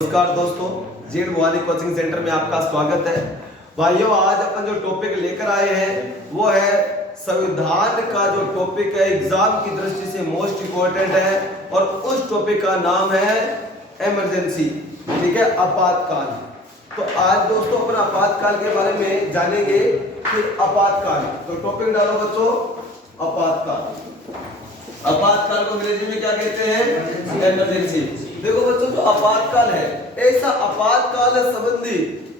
नमस्कार दोस्तों, Z Bhavani coaching centre में आपका स्वागत है। भाइयों, आज अपन जो टॉपिक लेकर आए हैं वो है संविधान का जो टॉपिक है, एग्जाम की दृष्टि से मोस्ट इंपॉर्टेंट है और उस टॉपिक का नाम है इमरजेंसी। ठीक है, आपातकाल। तो आज दोस्तों अपन आपातकाल के बारे में जानेंगे कि आपातकाल। तो टॉपिक डालो बच्चों, आपातकाल। आपातकाल को अंग्रेजी में क्या कहते हैं? इमरजेंसी। देखो बच्चों, जो आपातकाल है, ऐसा आपातकाल संबंधी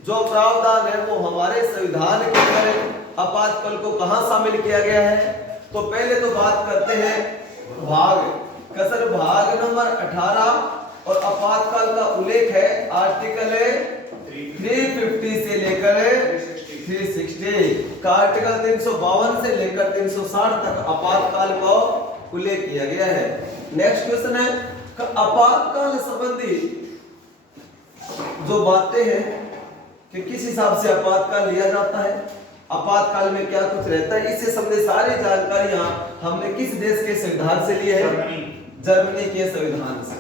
जो प्रावधान है वो हमारे संविधान के अंदर आपातकाल को कहां शामिल किया गया है। तो पहले तो बात करते हैं भाग कसर भाग नंबर 18 और आपातकाल का उल्लेख है आर्टिकल 350 से लेकर 360 का आर्टिकल 352 से लेकर 360 तक आपातकाल का उल्लेख किया गया है। नेक्स्ट क्वेश्चन है, आपातकाल संबंधी जो बातें हैं कि किस हिसाब से आपातकाल लिया जाता है, आपातकाल में क्या कुछ रहता है, इससे संबंधित सारी जानकारियां हमने किस देश के संविधान से ली है? जर्मनी के संविधान से।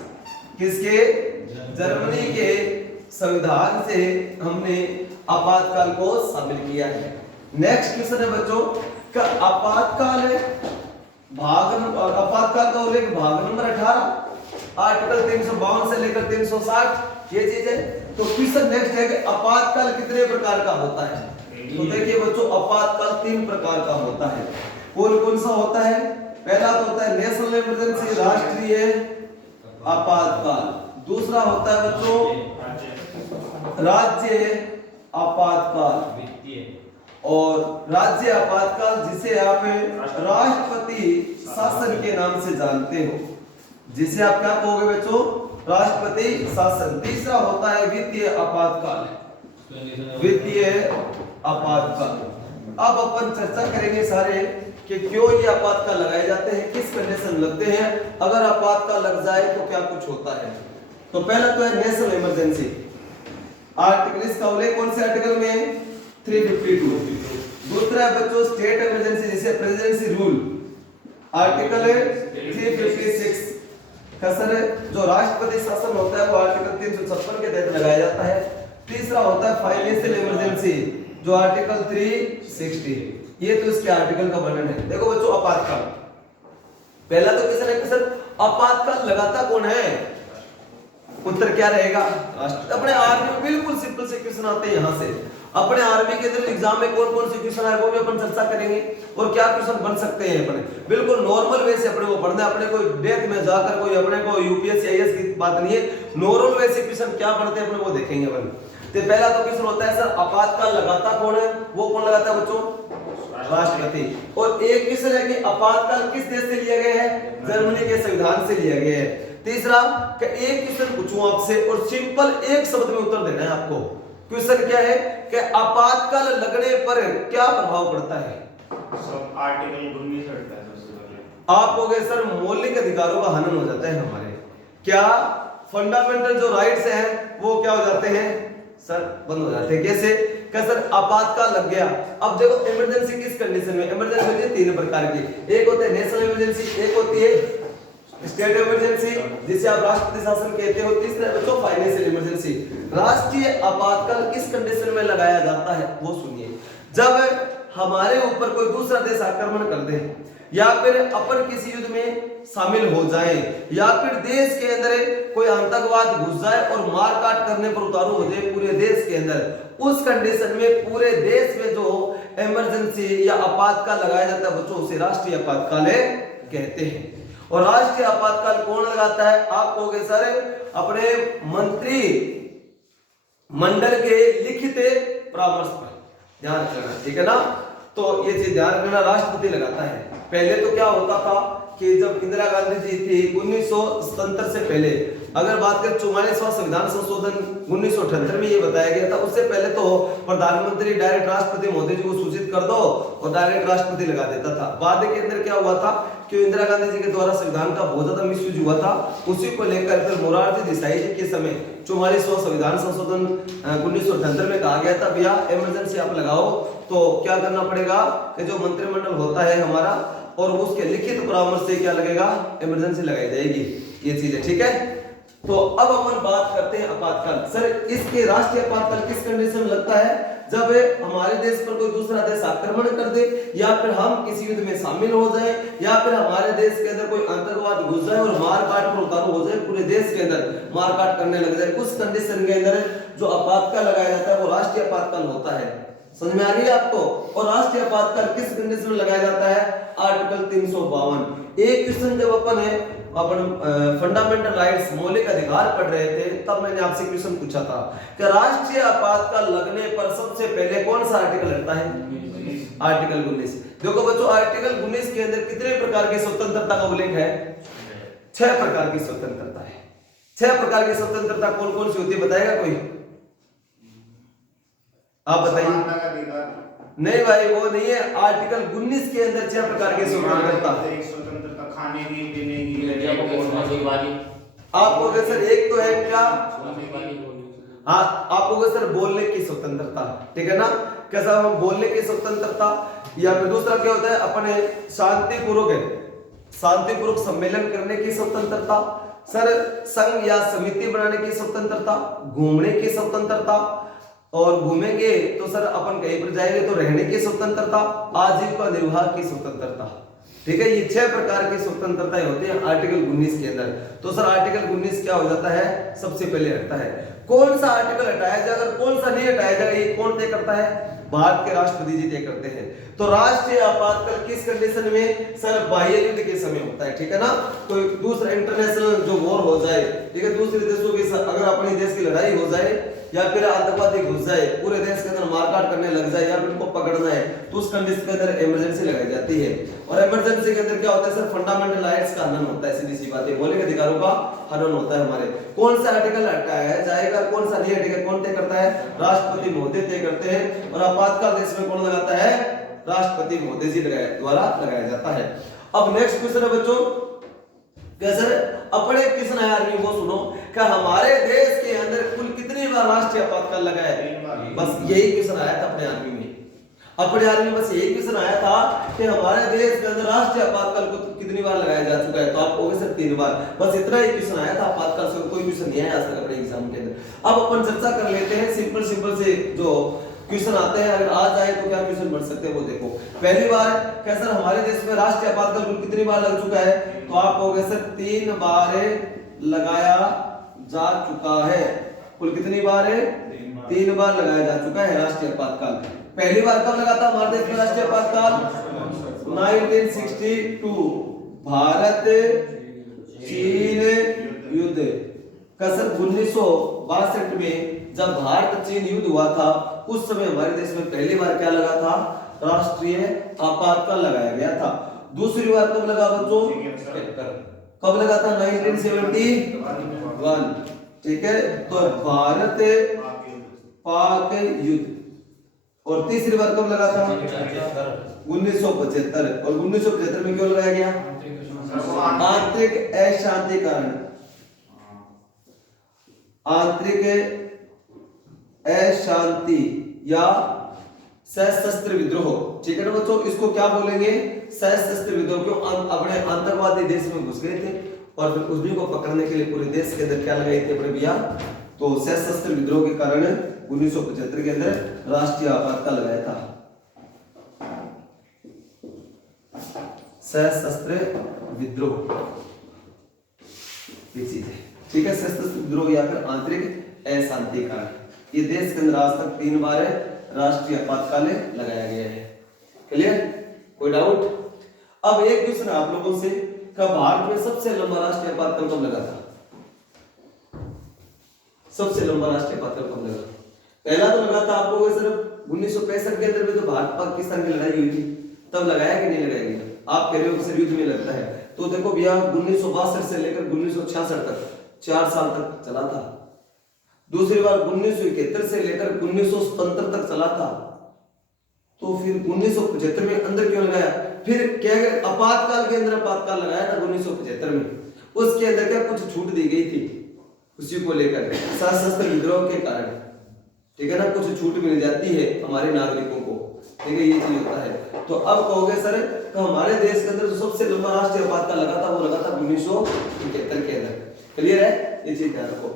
किसके? जर्मनी के संविधान से हमने आपातकाल को शामिल किया है। नेक्स्ट क्वेश्चन है बच्चों का आपातकाल है आपातकाल का उल्लेख भाग नंबर 18 आर्टिकल 352 से लेकर 360 ये चीज है। तो क्वेश्चन नेक्स्ट है कि आपातकाल कितने प्रकार का होता है? तो देखिए बच्चों, आपातकाल 3 प्रकार का होता है। कौन कौन सा होता है? पहला तो होता है नेशनल इमरजेंसी, राष्ट्रीय आपातकाल। दूसरा होता है बच्चों राज्य आपातकाल और राज्य आपातकाल जिसे आप राष्ट्रपति शासन के नाम से जानते हो, जिसे आप क्या कहोगे बच्चों? राष्ट्रपति शासन। तीसरा होता है वित्तीय आपातकाल। वित्तीय आपातकाल। अब अपन चर्चा करेंगे सारे कि क्यों ये आपातकाल लगाए जाते हैं, किस कंडीशन लगते हैं, अगर आपातकाल लग जाए तो क्या कुछ होता है। तो पहला तो है नेशनल इमरजेंसी। आर्टिकल इसका उल्लेख कौन से आर्टिकल में है? 352। दूसरा है बच्चों स्टेट इमरजेंसी, जिसे प्रेसिडेंसी रूल, आर्टिकल 356 कसर जो राष्ट्रपति शासन होता है वो आर्टिकल 356 के तहत लगाया जाता है। तीसरा होता है फाइनेंशियल इमरजेंसी जो आर्टिकल 360। ये तो इसके आर्टिकल का वर्णन है। देखो बच्चों, आपातकाल पहला तो किसने है? सर आपातकाल लगाता कौन है? उत्तर क्या रहेगा? राष्ट्र। अपने आर्मी में बिल्कुल सिंपल से क्वेश्चन आते हैं यहां से। अपने आर्मी के अंदर एग्जाम में कौन कौन से क्वेश्चन आए वो भी अपन चर्चा करेंगे और क्या क्वेश्चन बन सकते हैं। अपने बिल्कुल नॉर्मल वे से अपने को पढ़ना है। अपने कोई डेथ में जाकर कोई अपने को यूपीएससी आईएएस की बात नहीं है। नॉर्मल वे से क्वेश्चन क्या बनते हैं अपने वो देखेंगे अपन। तो पहला तो क्वेश्चन होता है सर आपातकाल लगाता कौन है? वो कौन लगाता है बच्चों? राष्ट्रपति। और एक क्वेश्चन है कि आपातकाल किस देश से लिया गया है? जर्मनी के संविधान से लिया गया है। तीसरा कि एक क्वेश्चन पूछूं आपसे और सिंपल एक शब्द में उत्तर देना है आपको। क्वेश्चन क्या है कि आपातकाल लगने पर क्या प्रभाव पड़ता है? सब आर्टिकल 19 हटता है सबसे पहले। आप कहोगे सर मौलिक अधिकारों का हनन हो जाता है हमारे। क्या फंडामेंटल जो राइट्स हैं वो क्या हो जाते हैं? सर बंद हो जाते हैं। कैसे? क्या सर आपातकाल लग गया। अब देखो इमरजेंसी किस कंडीशन में? इमरजेंसी होती है 3 प्रकार की। एक होता है नेशनल इमरजेंसी, एक होती है स्टेट इमरजेंसी जिसे आप राष्ट्रपति शासन कहते हो, तीसरा बच्चों फाइनेंशियल इमरजेंसी। राष्ट्रीय आपातकाल किस कंडीशन में लगाया जाता है वो सुनिए। जब हमारे ऊपर कोई दूसरा देश आक्रमण कर दे या फिर अपन किसी युद्ध में शामिल हो जाए या फिर देश के अंदर कोई आतंकवाद घुस जाए और मार काट करने पर उतारू हो जाए पूरे देश के अंदर, उस कंडीशन में पूरे देश में जो इमरजेंसी या आपातकाल लगाया जाता है बच्चों उसे राष्ट्रीय आपातकाल कहते हैं। और राष्ट्रीय आपातकाल कौन लगाता है? आप कहोगे सर अपने मंत्री मंडल के लिखित परामर्श पर। ध्यान रखना, ठीक है ना? तो ये चीज ध्यान रखना, राष्ट्रपति लगाता है। पहले तो क्या होता था कि जब इंदिरा गांधी जी थी 1977 से पहले, अगर बात करें 44वां संविधान संशोधन 1978 में ये बताया गया था। उससे पहले तो प्रधानमंत्री डायरेक्ट राष्ट्रपति महोदय जी को सूचित कर दो और डायरेक्ट राष्ट्रपति लगा देता था। बाद के अंदर क्या हुआ था कि इंदिरा गांधी जी के द्वारा संविधान का बहुत ज्यादा मिसयूज हुआ था। उसी को लेकर फिर मोरारजी देसाई जी के समय 44वां संविधान संशोधन 1978 में कहा गया था भैया इमरजेंसी आप लगाओ तो क्या करना पड़ेगा कि जो मंत्रिमंडल होता है हमारा और उसके लिखित परामर्श से क्या लगेगा? इमरजेंसी लगाई जाएगी। ये चीज है, ठीक है। तो अब अपन बात करते हैं आपातकाल। सर इसके राष्ट्रीय आपातकाल किस कंडीशन में लगता है? जब हमारे देश पर कोई दूसरा देश आक्रमण कर दे, या फिर हम किसी युद्ध में शामिल हो जाए, या फिर हमारे देश के अंदर कोई आतंकवाद घुस जाए और मारकाट पर उतारू हो जाए, पूरे देश के अंदर मारकाट करने लग जाए, उस कंडीशन के अंदर जो आपातकाल लगाया जाता है वो राष्ट्रीय आपातकाल होता है। समझ में आ गई आपको? और राष्ट्रीय आपातकाल किस कंडीशन में लगाया जाता है? आर्टिकल 352। एक क्वेश्चन जब अपन फंडामेंटल राइट्स मौलिक अधिकार पढ़ रहे थे, तब मैंने आपसे क्वेश्चन पूछा था कि राष्ट्रीय आपातकाल लगने पर सबसे पहले कौन सा आर्टिकल लगता है? आर्टिकल 19। देखो बच्चों, आर्टिकल 19 के अंदर कितने प्रकार की स्वतंत्रता का उल्लेख है? 6 प्रकार की स्वतंत्रता है। 6 प्रकार की स्वतंत्रता कौन कौन सी होती है, बताएगा कोई? आप बताइए। नहीं भाई, वो नहीं है। आर्टिकल 19 के अंदर 6 प्रकार की स्वतंत्रता। खाने की, पीने की, आपको सर एक तो है क्या? हाँ, आपको सर बोलने की स्वतंत्रता, ठीक है ना? कैसा? हम बोलने की स्वतंत्रता, या फिर दूसरा क्या होता है अपने शांतिपूर्वक सम्मेलन करने की स्वतंत्रता, सर संघ या समिति बनाने की स्वतंत्रता, घूमने की स्वतंत्रता, और घूमेंगे तो सर अपन कहीं पर जाएंगे तो रहने की स्वतंत्रता, आजीविका निर्वाह की स्वतंत्रता, ठीक है? ये 6 प्रकार की स्वतंत्रताएं होती हैं आर्टिकल 19 के अंदर। तो सर आर्टिकल 19 क्या हो जाता है? सबसे पहले हटता है। कौन सा आर्टिकल हटाया जाएगा और कौन सा नहीं हटाया जाएगा, ये कौन तय करता है? भारत के राष्ट्रपति जी तय करते हैं। तो राष्ट्रीय आपातकाल किस कंडीशन में? सर बाह्य युद्ध के समय होता है, ठीक है ना? कोई दूसरा इंटरनेशनल जो वॉर हो जाए, ठीक है, दूसरे देशों के साथ अगर अपने देश की लड़ाई हो जाए, या फिर आतंकवादी घुस जाए, पूरे देश के अंदर मारकाट करने लग जाए, या फिर उनको पकड़ना है, तो उस कंडीशन के अंदर इमरजेंसी लगाई जाती है। और इमरजेंसी के अंदर क्या होता है सर? फंडामेंटल राइट्स का हनन होता है, सीधी सी बात है, मौलिक अधिकारों का हनन होता है हमारे। कौन सा आर्टिकल हटाया जाएगा, कौन सा नहीं हटेगा, कौन तय करता है? राष्ट्रपति महोदय तय करते हैं। और आपातकाल देश में कौन लगाता है? राष्ट्रपति महोदय जी द्वारा लगाया जाता है। अब नेक्स्ट क्वेश्चन है बच्चों, सर अपने क्वेश्चन है आर्मी, वो सुनो कि हमारे देश के अंदर कुल कितनी बार राष्ट्रीय आपातकाल लगा है? बस यही क्वेश्चन आया था अपने आर्मी में। अपने आर्मी में बस यही क्वेश्चन आया था कि हमारे देश के अंदर राष्ट्रीय आपातकाल को कितनी बार लगाया जा चुका है? तो आप कहोगे सर 3 बार। बस इतना ही क्वेश्चन आया था आपातकाल से, कोई क्वेश्चन नहीं आया सर अपने एग्जाम के अंदर। अब अपन चर्चा कर लेते हैं सिंपल से जो क्वेश्चन आते हैं, अगर आ जाए तो क्या क्वेश्चन बन सकते हैं वो देखो। पहली बार क्या सर हमारे देश में राष्ट्रीय आपातकाल कुल कितनी बार लग चुका है? तो आप कहोगे सर 3 बार लगाया जा चुका है। कुल कितनी बार है? 3 बार लगाया जा चुका है राष्ट्रीय आपातकाल। पहली बार कब लगा था हमारे देश में राष्ट्रीय आपातकाल? 1962 भारत चीन युद्ध। कसर 1962 में जब भारत चीन युद्ध हुआ था, उस समय हमारे देश में पहली बार क्या लगा था? राष्ट्रीय आपातकाल लगाया गया था। दूसरी बार कब लगा बच्चों? कब लगा था? 1971, ठीक है? तो भारत पाक युद्ध। और तीसरी बार कब लगा था? 1975। और 1975 में क्यों लगाया गया? आंतरिक अशांति कारण, आंतरिक अशांति या सशस्त्र विद्रोह, ठीक है ना बच्चों? इसको क्या बोलेंगे? सशस्त्र विद्रोह। क्यों? अपने आतंकवादी देश में घुस गए थे और फिर उस भी को पकड़ने के लिए पूरे देश के अंदर क्या लगाई थी अपने भैया? तो सशस्त्र विद्रोह के कारण 1975 के अंदर राष्ट्रीय आपातकाल लगाया था। सशस्त्र विद्रोह चीज है, ठीक है? सशस्त्र विद्रोह या फिर आंतरिक अशांति कारण, ये देश के अंदर आज तक 3 बार राष्ट्रीय आपातकाल लगाया गया है। क्लियर? कोई डाउट? अब एक क्वेश्चन आप लोगों से, कब भारत में सबसे लंबा राष्ट्रीय आपातकाल कब लगा था? सबसे लंबा राष्ट्रीय आपातकाल कब लगा? पहला तो लगा था आपको सिर्फ 1965 के अंदर में, तो भारत पाकिस्तान की लड़ाई हुई थी, तब लगाया कि नहीं लगाया गया? आप कह रहे हो सर युद्ध में लगता है, तो देखो भैया 1962 से लेकर 1966 तक 4 साल तक चला था। दूसरी बार 1971 से लेकर 1977 तक चला था। तो फिर 1975 में अंदर क्यों लगाया? फिर क्या आपातकाल के अंदर आपातकाल लगाया था 1975 में, उसके अंदर क्या कुछ छूट दी गई थी उसी को लेकर, सशस्त्र विद्रोह के कारण, ठीक है ना? कुछ छूट मिल जाती है हमारे नागरिकों को, ठीक है? ये चीज होता है। तो अब कहोगे सर तो हमारे देश के अंदर जो सबसे लंबा राष्ट्रीय आपातकाल लगा था वो लगा था 1971 के अंदर। क्लियर है? ये चीज ध्यान रखो।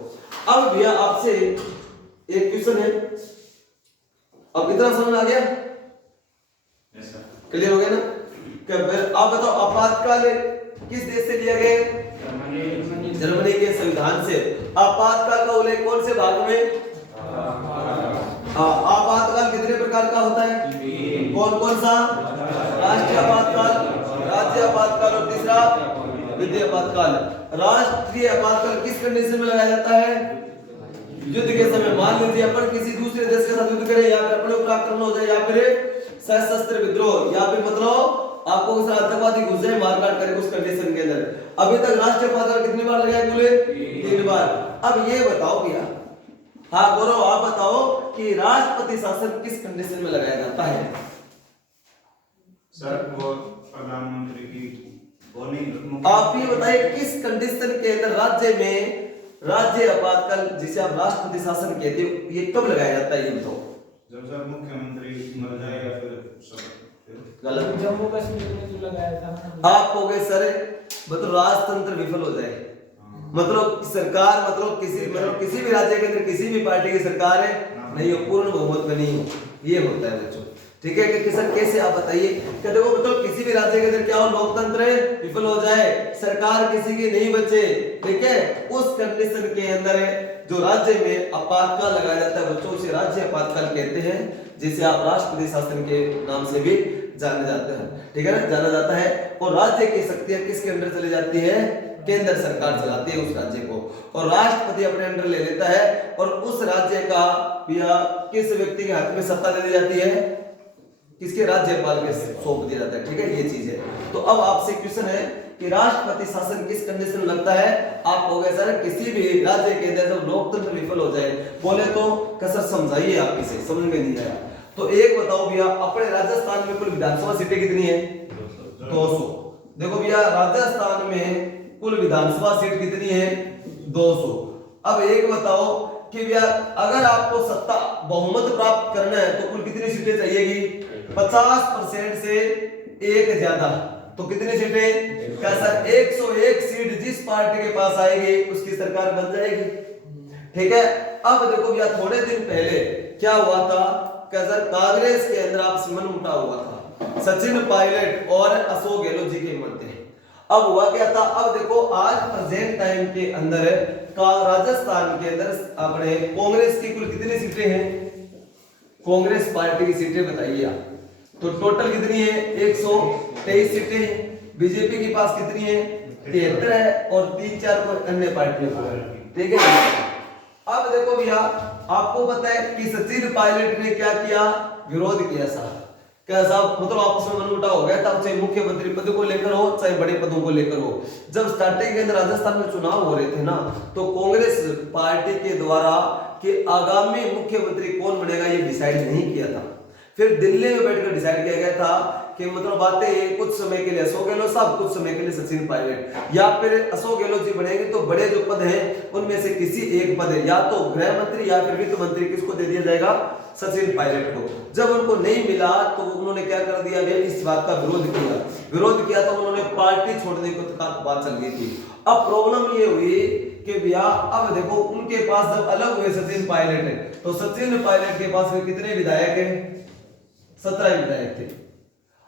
अब भैया आपसे एक क्वेश्चन है, अब इतना समझ आ गया, क्लियर हो गया ना? फिर आप बताओ आपातकाल किस देश से लिया गया है? जर्मनी के संविधान से। आपातकाल का उल्लेख कौन से भाग में? आपातकाल कितने प्रकार का होता है? कौन कौन सा? राष्ट्रीय आपातकाल, राज्य आपातकाल और तीसरा वित्तीय आपातकाल। राष्ट्रीय आपातकाल किस कंडीशन में लगाया जाता है? युद्ध के समय। मान लीजिए अपन किसी दूसरे देश के साथ युद्ध करें, या फिर अपने ऊपर आक्रमण हो जाए, या फिर सशस्त्र विद्रोह, या फिर मतलब आपको किसी आतंकवादी घुस जाए, मारकाट करे, उस कंडीशन के अंदर। अभी तक राष्ट्रीय आपातकाल कितनी बार लगाया? कुल 3 बार। अब ये बताओ भैया, हाँ गौरव आप बताओ कि राष्ट्रपति शासन किस कंडीशन में लगाया जाता है? सर वो प्रधानमंत्री की वो नहीं, आप ये बताइए किस कंडीशन के अंदर राज्य में राज्य आपातकाल जिसे आप राष्ट्रपति शासन कहते हो, ये कब लगाया जाता है? ये बताओ। जब सर मुख्यमंत्री मर जाए या फिर गलत। जम्मू कश्मीर में जो लगाया था आप हो गए सर, मतलब राजतंत्र विफल हो जाए, मतलब सरकार मतलब किसी भी राज्य के अंदर किसी भी पार्टी की सरकार है नहीं हो, पूर्ण बहुमत में नहीं हो, ये होता है बच्चों। ठीक है कि सर कैसे आप बताइए कि देखो मतलब किसी भी राज्य के अंदर क्या हो, लोकतंत्र है विफल हो जाए, सरकार किसी की नहीं बचे, ठीक है, उस कंडीशन के अंदर जो राज्य में आपातकाल लगाया जाता है बच्चों, उसे राज्य आपातकाल कहते हैं, जिसे आप राष्ट्रपति शासन के नाम से भी जाने जाते हैं। ठीक है ना, जाना जाता है। और राज्य की शक्तियां किसके अंदर चली जाती है? केंद्र सरकार चलाती है उस राज्य को, और राष्ट्रपति अपने अंडर ले लेता है, और उस राज्य का या किस व्यक्ति के हाथ में सत्ता दे दी जाती है? किसके? राज्यपाल के सौंप दिया जाता है। ठीक है, ये चीज है। तो अब आपसे क्वेश्चन है कि राष्ट्रपति शासन किस कंडीशन में लगता है? आप हो गए सर किसी भी राज्य के अंदर जब लोकतंत्र विफल हो जाए, बोले तो कसर समझाइए, आप इसे समझ में नहीं आया तो एक बताओ भैया, अपने राजस्थान में कुल विधानसभा सीटें कितनी है? 200। देखो भैया राजस्थान में कुल विधानसभा सीट कितनी है? 200। अब एक बताओ कि भैया अगर आपको सत्ता बहुमत प्राप्त करना है तो कुल कितनी सीटें चाहिएगी? 50% से एक ज्यादा, तो कितनी सीटें? क्या सर 101 सीट जिस पार्टी के पास आएगी उसकी सरकार बन जाएगी। ठीक है, अब देखो भैया थोड़े दिन पहले क्या हुआ था? क्या सर कांग्रेस के अंदर आपसी मनमुटाव हुआ था सचिन पायलट और अशोक गहलोत जी के मध्य। अब हुआ क्या था? अब देखो आज प्रेजेंट टाइम के अंदर राजस्थान के अंदर अपने कांग्रेस की कुल कितनी सीटें हैं? कांग्रेस पार्टी की सीटें बताइए आप। तो टोटल कितनी है? 123 सीटें हैं। बीजेपी के पास कितनी है? 73 है, और 3-4 को अन्य पार्टियों को। ठीक है, अब देखो भैया आपको पता है कि सचिन पायलट ने क्या किया? विरोध किया साहब। क्या साहब मतलब आपस में मनमुटाव हो गया था, चाहे मुख्यमंत्री पद को लेकर हो चाहे बड़े पदों को लेकर हो। जब स्टार्टिंग के अंदर राजस्थान में चुनाव हो रहे थे ना, तो कांग्रेस पार्टी के द्वारा कि आगामी मुख्यमंत्री कौन बनेगा ये डिसाइड नहीं किया था। फिर दिल्ली में बैठकर डिसाइड किया गया था कि मतलब बातें ये कुछ समय के लिए अशोक गहलोत साहब, कुछ समय के लिए सचिन पायलट, या फिर अशोक गहलोत जी बनेंगे तो बड़े जो पद हैं उनमें से किसी एक पद है, या तो गृह मंत्री या फिर वित्त मंत्री, किसको दे दिया जाएगा? सचिन पायलट को। जब उनको नहीं मिला तो उन्होंने क्या कर दिया? इस बात का विरोध किया तो उन्होंने पार्टी छोड़ने को तक बात चल गई थी। अब प्रॉब्लम ये हुई कि भैया अब देखो उनके पास जब अलग हुए सचिन पायलट है, तो सचिन पायलट के पास कितने विधायक हैं? 17 विधायक थे।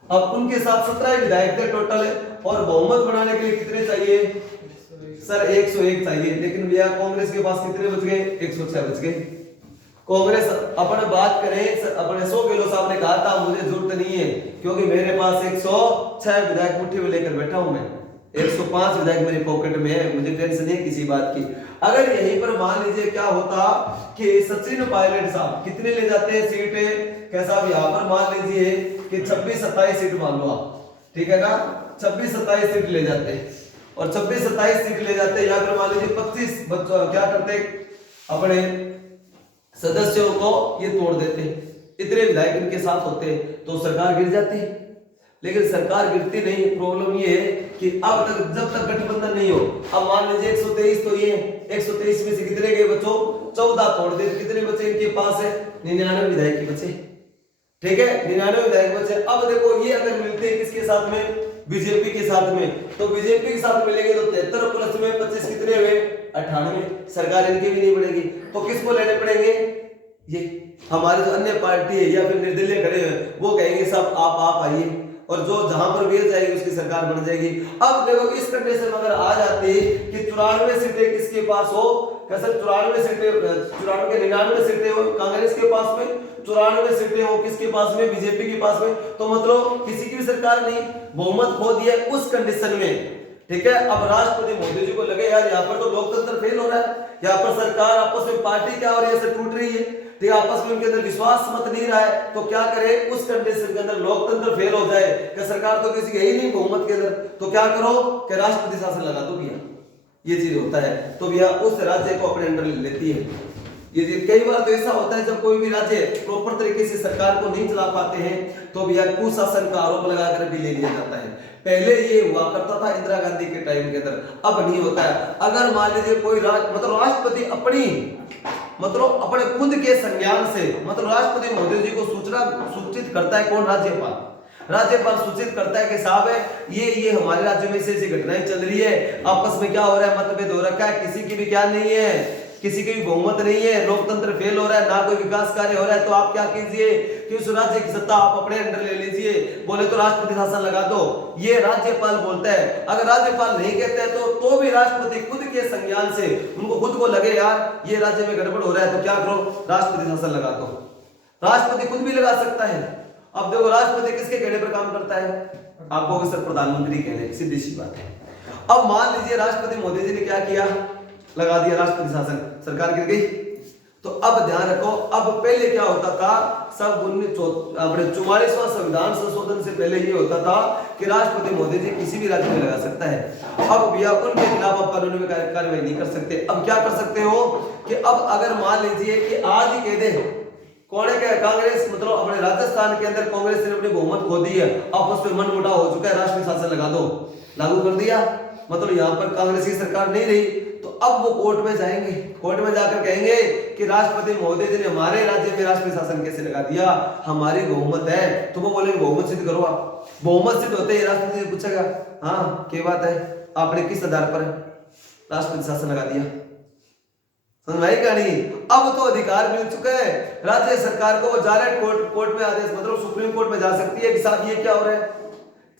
अब उनके साथ 17 विधायक थे टोटल, और बहुमत बनाने के लिए कितने चाहिए? सर 101 चाहिए। लेकिन भैया कांग्रेस के पास कितने बच गए? 106 बच गए। कांग्रेस अपन बात करें, अपने अशोक गहलोत साहब ने कहा था मुझे जरूरत नहीं है क्योंकि मेरे पास 106 विधायक मुट्ठी में लेकर बैठा हूं मैं, 105 विधायक मेरे पॉकेट में है, मुझे टेंशन नहीं किसी बात की। अगर यहीं पर मान लीजिए क्या होता कि सचिन पायलट साहब कितने ले जाते हैं सीटें? कैसा यहाँ पर मान लीजिए कि 26-27 सीट मान लो आप, ठीक है ना, 26-27 सीट ले जाते हैं, और 26-27 सीट ले जाते हैं, या फिर मान लीजिए 25 क्या करते अपने सदस्यों को ये तोड़ देते, इतने विधायक इनके साथ होते तो सरकार गिर जाती। लेकिन सरकार गिरती नहीं। प्रॉब्लम ये है कि अब तक जब तक गठबंधन नहीं हो, अब मान लीजिए 123 तो ये 123 में से कितने गए बच्चों? 14 तोड़ दे, कितने बचे इनके पास है? 99 विधायक के बचे। ठीक है, 99 विधायक बचे। अब देखो ये अगर मिलते हैं किसके साथ में? बीजेपी के साथ में, तो बीजेपी के साथ मिलेंगे तो 73 प्लस में 25 कितने हुए? 98, सरकार इनकी भी नहीं बढ़ेगी तो किसको लेने पड़ेंगे? ये हमारे जो अन्य पार्टी है या फिर निर्दलीय खड़े हैं वो कहेंगे सब आप आइए, और जो जहां पर भी जाएगी उसकी सरकार बन जाएगी। अब देखो इस कंडीशन में अगर आ जाती है कि 94 सीटें किसके पास हो, कैसे 94 सीटें 94 के 99 सीटें हो कांग्रेस के पास में, 94 सीटें हो किसके पास में? बीजेपी के पास में, तो मतलब किसी की भी सरकार नहीं, बहुमत खो दिया उस कंडीशन में, ठीक है। अब राष्ट्रपति मोदी जी को लगे यार यहाँ पर तो लोकतंत्र फेल हो रहा है, यहाँ पर सरकार आपस में पार्टी क्या हो रही है, ऐसे टूट रही है, तो आपस में उनके अंदर विश्वास मत नहीं रहा है, तो क्या करे उस कंडीशन के अंदर लोकतंत्र फेल हो जाए कि सरकार तो किसी की है ही नहीं बहुमत के अंदर, तो क्या करो कि राष्ट्रपति शासन लगा दो भैया, ये चीज होता है। तो भैया उस राज्य को अपने अंडर ले लेती है ये चीज। कई बार तो ऐसा होता है जब कोई भी राज्य प्रॉपर तरीके से सरकार को नहीं चला पाते हैं तो भैया कुशासन का आरोप लगाकर भी ले लिया जाता है। पहले ये हुआ करता था इंदिरा गांधी के टाइम के अंदर, अब नहीं होता है। अगर मान लीजिए कोई राष्ट्रपति अपने खुद के संज्ञान से राष्ट्रपति महोदय जी को सूचित करता है, कौन? राज्यपाल सूचित करता है कि साहब है ये हमारे राज्य में ऐसी घटनाएं चल रही है, आपस में क्या हो रहा है, मतभेद हो रखा है, किसी की भी क्या नहीं है, किसी की भी बहुमत नहीं है, लोकतंत्र फेल हो रहा है, ना कोई विकास कार्य हो रहा है, तो आप क्या कीजिए कि उस राज्य की सत्ता आप अपने अंडर ले लीजिए। बोले तो राष्ट्रपति शासन लगा दो, ये राज्यपाल बोलता है। अगर राज्यपाल नहीं कहते हैं तो भी राष्ट्रपति खुद के संज्ञान से उनको खुद को लगे यार ये राज्य में गड़बड़ हो रहा है, तो क्या करो, राष्ट्रपति शासन लगा दो। राष्ट्रपति खुद भी लगा सकता है। अब देखो राष्ट्रपति किसके कहने पर काम करता है? आपको सर प्रधानमंत्री कहने, सीधी सी बात है। अब मान लीजिए राष्ट्रपति मोदी जी ने क्या किया, लगा दिया राष्ट्रपति शासन, सरकार गिर गई। तो अब ध्यान रखो, अब पहले क्या होता था, सब 44वां संविधान संशोधन से पहले ये होता था कि राष्ट्रपति मोदी जी किसी भी राज्य में लगा सकता है। अब भैया उनके खिलाफ आप कानूनी में कार्रवाई नहीं कर सकते। अब क्या कर सकते हो कि अब अगर मान लीजिए कि आज ही कह दे कौन है, क्या कांग्रेस अपने राजस्थान के अंदर कांग्रेस ने अपनी बहुमत खो दी है, आपस में मनमुटाव हो चुका है, राष्ट्रीय शासन लगा दो, लागू कर दिया, यहाँ पर कांग्रेस की सरकार नहीं रही, तो अब वो कोर्ट में जाएंगे, कोर्ट में जाकर कहेंगे कि राष्ट्रपति महोदय जी ने हमारे राज्य में राष्ट्रीय शासन कैसे लगा दिया, हमारी बहुमत है। तो वो बोलेंगे बहुमत सिद्ध करो, आप बहुमत सिद्ध होते ही राष्ट्रपति से पूछेगा हाँ क्या बात है, आपने किस आधार पर राष्ट्रपति शासन लगा दिया? समझ में आई कहानी? अब तो अधिकार मिल चुका है राज्य सरकार को, वो डायरेक्ट कोर्ट में आदेश सुप्रीम कोर्ट में जा सकती है कि साहब ये क्या हो रहा है,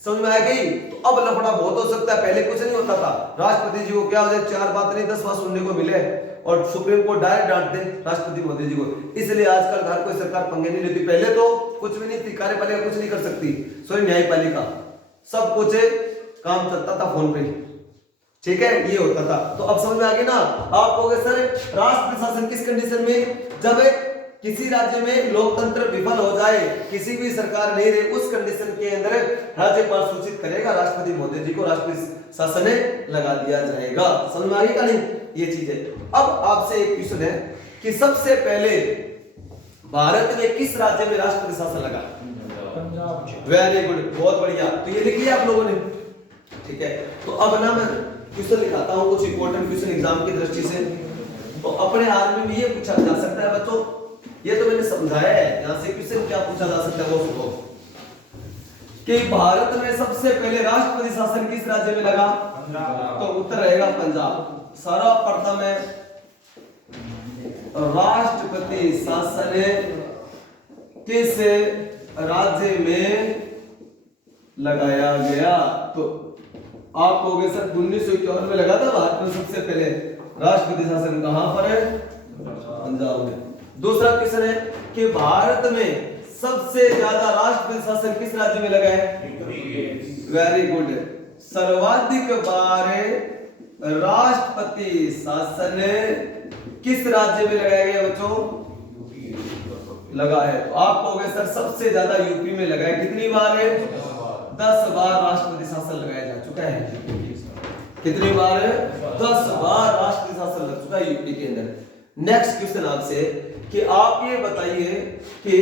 समझ में आ गई? तो अब लफड़ा बहुत हो सकता है, पहले कुछ नहीं होता था, राष्ट्रपति जी को क्या हो जाए 4 बात नहीं 10 बात सुनने को मिले और सुप्रीम कोर्ट डायरेक्ट डांट दे राष्ट्रपति मोदी जी को। इसलिए आजकल हर कोई सरकार पंगे नहीं लेती। पहले तो कुछ भी नहीं थी, कार्यपालिका कुछ नहीं कर सकती, सॉरी न्यायपालिका सब कुछ काम चलता था फोन पे, ठीक है, ये होता था। तो अब समझ में आ गई ना आप कहोगे सर राष्ट्र शासन किस कंडीशन में, जब किसी राज्य में लोकतंत्र विफल हो जाए, किसी भी सरकार नहीं रहे, उस कंडीशन के अंदर राज्यपाल सूचित करेगा राष्ट्रपति महोदय जी को, राष्ट्रीय शासन लगा दिया जाएगा। समझ में आ गई का नहीं, ये चीज है। अब आपसे एक क्वेश्चन है कि सबसे पहले भारत में किस राज्य में राष्ट्रपति शासन लगा? पंजाब। वेरी गुड, बहुत बढ़िया। तो ये लिख लिया आप लोगों ने, ठीक है। तो अब ना मैं क्वेश्चन लिखाता हूं, कुछ इंपॉर्टेंट क्वेश्चन एग्जाम की दृष्टि से। तो अपने आर्मी में ये पूछा जा सकता है बच्चों, ये तो मैंने समझाया है, यहां से क्वेश्चन क्या पूछा जा सकता है वो सुनो कि भारत में सबसे पहले राष्ट्रपति शासन किस राज्य में लगा? तो उत्तर रहेगा पंजाब। सर्वप्रथम है राष्ट्रपति शासन किस राज्य में लगाया गया? तो आप कहोगे सर 1951 में लगा था भारत में सबसे पहले राष्ट्रपति शासन, कहां पर है? पंजाब में। दूसरा क्वेश्चन है कि भारत में सबसे ज्यादा राष्ट्रपति शासन किस राज्य में लगा है? वेरी गुड, सर्वाधिक बार राष्ट्रपति शासन किस राज्य में लगाया गया बच्चों? लगा है। तो आप कहोगे सर सबसे ज्यादा यूपी में लगा है, कितनी बार है? 10 बार राष्ट्रपति शासन लगाया जा चुका है। कितनी बार है? 10 बार राष्ट्रपति शासन लग चुका है यूपी के अंदर। नेक्स्ट क्वेश्चन आपसे कि आप ये बताइए कि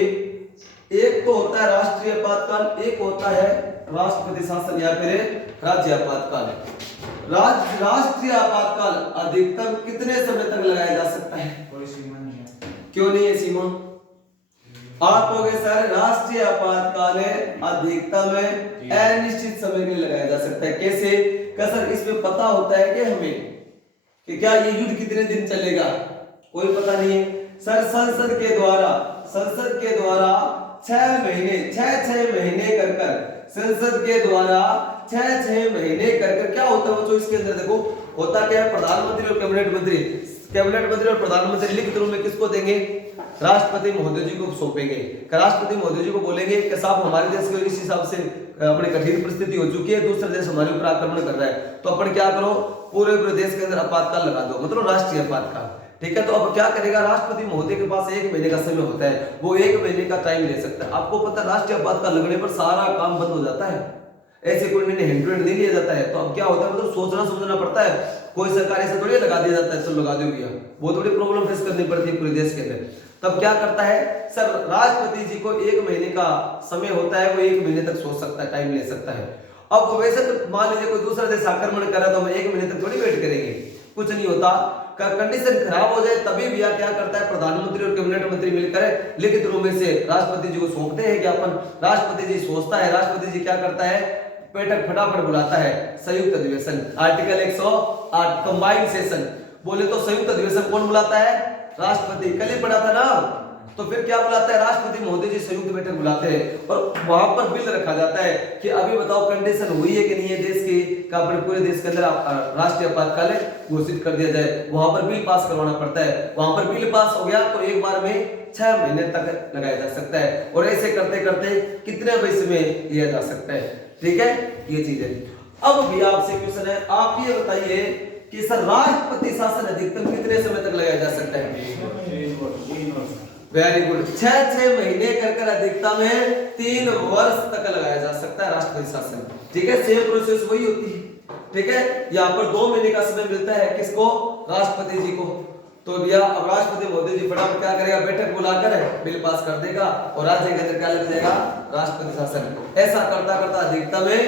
एक तो होता है राष्ट्रीय आपातकाल, एक होता है राष्ट्रपति शासन या फिर राज्य आपातकाल। राष्ट्रीय आपातकाल अधिकतम कितने समय तक लगाया जा सकता है? कोई सीमा नहीं है। क्यों नहीं है सीमा? आप कहोगे सर राष्ट्रीय आपातकाल अधिकतम अनिश्चित समय के लिए लगाया जा सकता है। कैसे? सर इसमें पता होता है कि हमें कि क्या ये युद्ध कितने दिन चलेगा, कोई पता नहीं है। सर संसद के द्वारा 6 महीने कर कर संसद के द्वारा 6 महीने कर क्या होता है बच्चों इसके अंदर देखो होता क्या है, प्रधानमंत्री और कैबिनेट मंत्री और प्रधानमंत्री लिखित रूप में किसको देंगे, राष्ट्रपति महोदय जी को सौंपेंगे। राष्ट्रपति महोदय जी को बोलेंगे कि साहब हमारे देश के इस हिसाब से अपनी कठिन परिस्थिति हो चुकी है, दूसरा देश हमारे ऊपर आक्रमण कर रहा है, तो अपन क्या करो पूरे देश के अंदर आपातकाल लगा दो, मतलब राष्ट्रीय आपातकाल। ठीक है, तो अब क्या करेगा, राष्ट्रपति महोदय के पास 1 महीने का समय होता है, वो 1 महीने का टाइम ले सकता है। आपको पता है राष्ट्रीय आपातकाल लगने पर सारा काम बंद हो जाता है, ऐसे कोई निर्णय हैंड टू हैंड नहीं लिया जाता है। तो अब क्या होता है, मतलब सोचना समझना पड़ता है, कोई सरकार ऐसे थोड़ी लगा दिया जाता है, चलो लगा दो भैया, वो थोड़ी प्रॉब्लम फेस करनी पड़ती है पूरे देश के अंदर। तब क्या करता है सर, राष्ट्रपति जी को 1 महीने का समय होता है, वो 1 महीने तक सोच सकता है, टाइम ले सकता है। अब वैसे तो मान लीजिए कोई दूसरा देश आक्रमण कर रहा है तो हम 1 महीने तक थोड़ी वेट करेंगे, कुछ नहीं होता। का कंडीशन खराब हो जाए तभी भी क्या करता है, प्रधानमंत्री और कैबिनेट मंत्री मिलकर लिखित रूप में से राष्ट्रपति जी को सौंपते हैं ज्ञापन। राष्ट्रपति जी सोचता है, राष्ट्रपति जी क्या करता है, बैठक फटाफट बुलाता है, संयुक्त अधिवेशन, आर्टिकल 108 कंबाइंड सेशन। बोले तो संयुक्त अधिवेशन कौन बुलाता है, राष्ट्रपति। कल ही पढ़ा था ना, तो फिर क्या बुलाता है, राष्ट्रपति महोदय जी संयुक्त बैठक बुलाते हैं और वहां पर बिल रखा जाता है कि अभी बताओ कंडीशन हुई है कि नहीं है देश की, का अपने पूरे देश के अंदर राष्ट्रीय आपातकाल घोषित कर दिया जाए। वहां पर बिल पास करवाना पड़ता है, वहां पर बिल पास हो गया तो एक बार में 6 महीने तक लगाया जा सकता है, और ऐसे करते करते कितने वैसे में लिया जा सकता है। ठीक है, ये चीज है। अब भी आपसे क्वेश्चन है, आप ये बताइए कि सर राष्ट्रपति शासन अधिकतम कितने समय तक लगाया जा सकता है। वेरी गुड, 6 महीने कर अधिकतम में 3 वर्ष तक लगाया जा सकता है राष्ट्रपति शासन। ठीक है, सेम प्रोसेस वही होती है। ठीक है, यहाँ पर 2 महीने का समय मिलता है किसको, राष्ट्रपति जी को। तो भैया अब राष्ट्रपति महोदय जी फटाफट क्या करेगा, बैठक बुलाकर बिल पास कर देगा और राज्य के अंदर क्या लग जाएगा, राष्ट्रपति शासन। ऐसा करता करता अधिकतम में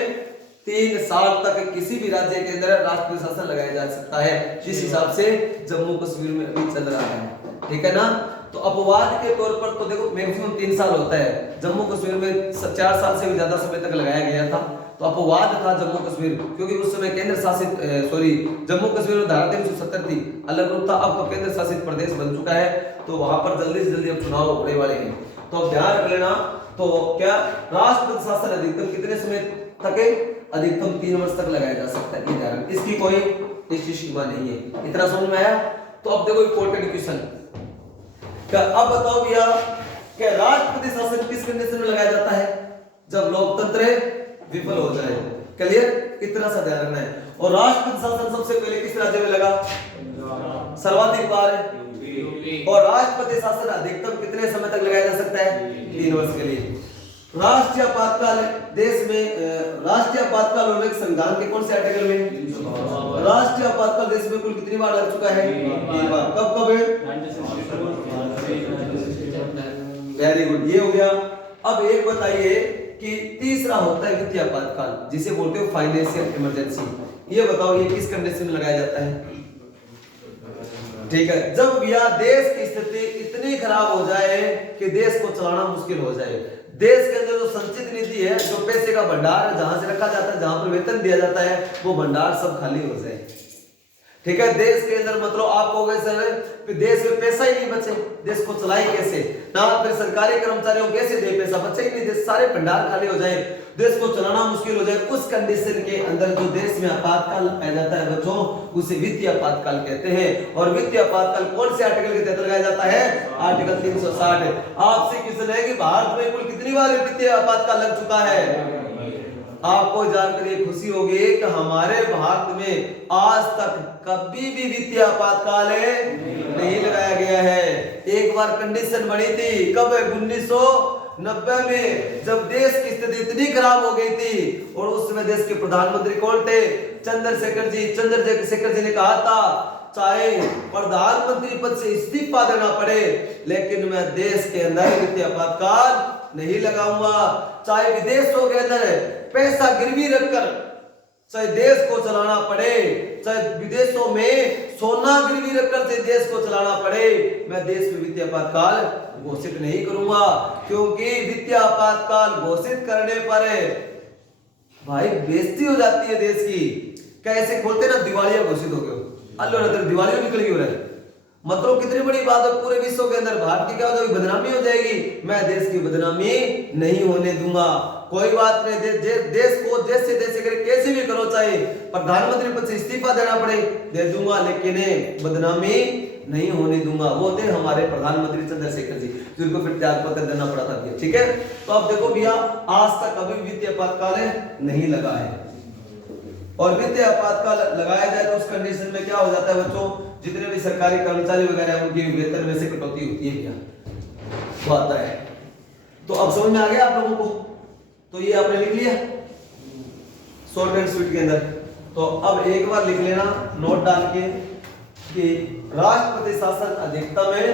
3 साल तक किसी भी राज्य के अंदर राष्ट्रपति शासन लगाया जा सकता है, जिस हिसाब से जम्मू कश्मीर में अभी चल रहा है। ठीक है ना, तो अपवाद के तौर पर तो देखो मैक्सिमम 3 साल होता है, जम्मू कश्मीर में 4 साल से भी ज्यादा समय तक लगाया गया था। तो अपवाद था जम्मू कश्मीर, क्योंकि उस समय केंद्र शासित जम्मू कश्मीर में धारा 370 थी, अलग रूप था। अब तो केंद्र शासित प्रदेश बन चुका है, तो वहां पर जल्दी से जल्दी अब चुनाव होने वाले हैं। तो अब ध्यान रख लेना, तो क्या राष्ट्रपति शासन अधिकतम कितने समय तक है, अधिकतम 3 वर्ष तक लगाया जा सकता है। ये ध्यान, इसकी कोई निश्चित सीमा नहीं है। इतना समझ में आया। तो अब देखो इंपॉर्टेंट क्वेश्चन, अब बताओ भैया कि राष्ट्रपति शासन किस कंडीशन में लगाया जाता है, जब लोकतंत्र विफल हो जाए। क्लियर, इतना सा ध्यान रखना है। और राष्ट्रपति शासन सबसे पहले किस राज्य में लगा, सर्वाधिक बार है। और राष्ट्रपति शासन अधिकतम कितने समय तक लगाया जा सकता है, 3 वर्ष के लिए। राष्ट्रीय आपातकाल देश में, राष्ट्रीय आपातकाल होने के संविधान के कौन से आर्टिकल में, राष्ट्रीय आपातकाल देश में कुल कितनी बार लग चुका है, 3 बार। कब कब है, वेरी गुड, ये हो गया। अब एक बताइए कि तीसरा होता है वित्तीय आपातकाल, जिसे बोलते हो फाइनेंशियल इमरजेंसी। ये बताओ ये किस कंडीशन में लगाया जाता है। ठीक है, जब भैया देश की स्थिति इतनी खराब हो जाए कि देश को चलाना मुश्किल हो जाए, देश के अंदर जो संचित निधि है, जो पैसे का भंडार है, जहां से रखा जाता है, जहां पर वेतन दिया जाता है, वो भंडार सब खाली हो जाए। ठीक है, देश के अंदर मतलब आप कहोगे सर देश में पैसा ही नहीं बचे, देश को चलाए कैसे, ना फिर सरकारी कर्मचारियों कैसे दे पैसा, बचे ही नहीं, देश सारे भंडार खाली हो जाए, देश को चलाना मुश्किल हो जाए। उस कंडीशन के अंदर जो देश में आपातकाल पाया जाता है बच्चों, उसे वित्तीय आपातकाल कहते हैं। और वित्तीय आपातकाल कौन से आर्टिकल के तहत लगाया जाता है, आर्टिकल 360। आपसे क्वेश्चन है कि भारत में कुल कितनी बार वित्तीय आपातकाल लग चुका है। आपको जानकर ये खुशी होगी कि हमारे भारत में आज तक कभी भी वित्तीय आपातकाल नहीं लगाया गया है। एक बार कंडीशन बनी थी, कब, 1990 में, जब देश की स्थिति इतनी खराब हो गई थी, और उस समय देश के प्रधानमंत्री कौन थे, चंद्रशेखर जी। चंद्रशेखर जी ने कहा था चाहे प्रधानमंत्री पद से इस्तीफा देना पड़े, लेकिन मैं देश के अंदर वित्तीय आपातकाल नहीं लगाऊंगा। चाहे विदेशों के अंदर पैसा गिरवी रखकर चाहे देश को चलाना पड़े, चाहे विदेशों में सोना गिरवी रखकर से देश को चलाना पड़े, मैं देश में वित्तीय आपातकाल घोषित नहीं करूंगा। क्योंकि वित्तीय आपातकाल घोषित करने पर भाई बेइज्जती हो जाती है देश की। कैसे खोलते ना, दिवालिया घोषित हो गए, अल्लो रतर दिवाली निकल गई हो रहा है। मतलब कितनी बड़ी बात है, पूरे विश्व के अंदर भारत की क्या हो जाएगी, बदनामी हो जाएगी। मैं देश की बदनामी नहीं होने दूंगा। कोई बात नहीं, देश को देश से देश करे कैसे भी करो, चाहे प्रधानमंत्री पद से इस्तीफा देना पड़े दे दूंगा, लेकिन बदनामी नहीं होने दूंगा। वो थे हमारे प्रधानमंत्री चंद्रशेखर जी, जिनको फिर त्याग पत्र देना पड़ा था। ठीक है, तो अब देखो भैया, आज तक कभी वित्तीय आपातकाल नहीं लगा है, और वित्तीय आपातकाल लगाया जाए तो उस कंडीशन में क्या हो जाता है बच्चों, जितने भी सरकारी कर्मचारी वगैरह हैं उनकी वेतन में से कटौती होती है, क्या वो आता है। तो अब समझ में आ गया आप लोगों को, तो ये आपने लिख लिया शॉर्ट एंड स्वीट के अंदर। तो अब एक बार लिख लेना नोट डाल के कि राष्ट्रपति शासन अधिकतम में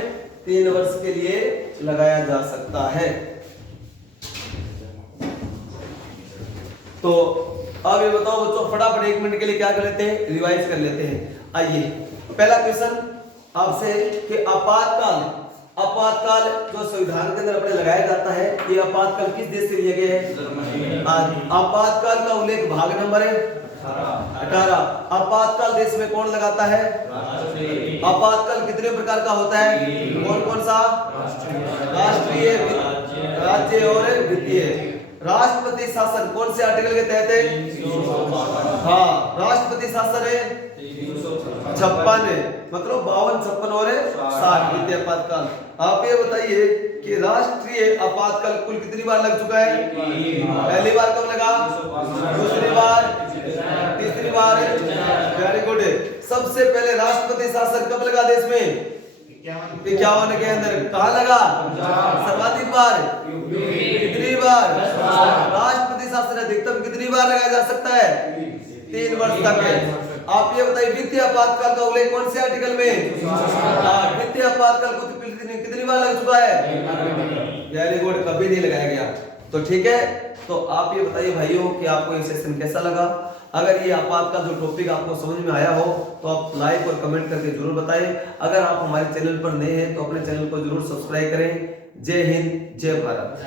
3 वर्ष के लिए लगाया जा सकता है। तो अब ये बताओ बच्चों, फटाफट 1 मिनट के लिए क्या कर लेते हैं, रिवाइज कर लेते हैं। आइए, पहला क्वेश्चन आपसे कि आपातकाल जो संविधान के अंदर अपने लगाया जाता है, ये आपातकाल किस देश से लिया गया है? आपातकाल का उल्लेख भाग नंबर है 18। आपातकाल देश में कौन लगाता है? आपातकाल कितने प्रकार का होता है? कौन कौन सा? राष्ट्रीय, राज्य और वित्तीय। राष्ट्रपति शासन कौन से आर्टिकल के तहत है? हाँ, राष्ट्रपति शासन है 56, मतलब 52, 56 और 60 वित्तीय आपातकाल। आप ये बताइए कि राष्ट्रीय आपातकाल कुल कितनी बार लग चुका है? पहली बार कब लगा? दूसरी बार, तीसरी बार। Very good. सबसे पहले राष्ट्रपति शासन कब लगा देश में? 51 के अंदर। कहाँ लगा? सर्वाधिक बार कितनी बार? राष्ट्रपति शासन अधिकतम कितनी बार लगाया जा सकता है? 3 वर्ष तक है। आप ये बताइए वित्तीय आपातकाल का उल्लेख कौन से आर्टिकल में? वित्तीय आपातकाल को कितनी बार लग चुका है? वेरी गुड, कभी नहीं लगाया गया। तो ठीक है, तो आप ये बताइए भाइयों कि आपको ये सेशन कैसा लगा। अगर ये आपातकाल जो टॉपिक आपको समझ में आया हो तो आप लाइक और कमेंट करके जरूर बताएं। अगर आप हमारे चैनल पर नए हैं तो अपने चैनल को जरूर सब्सक्राइब करें। जय हिंद, जय भारत।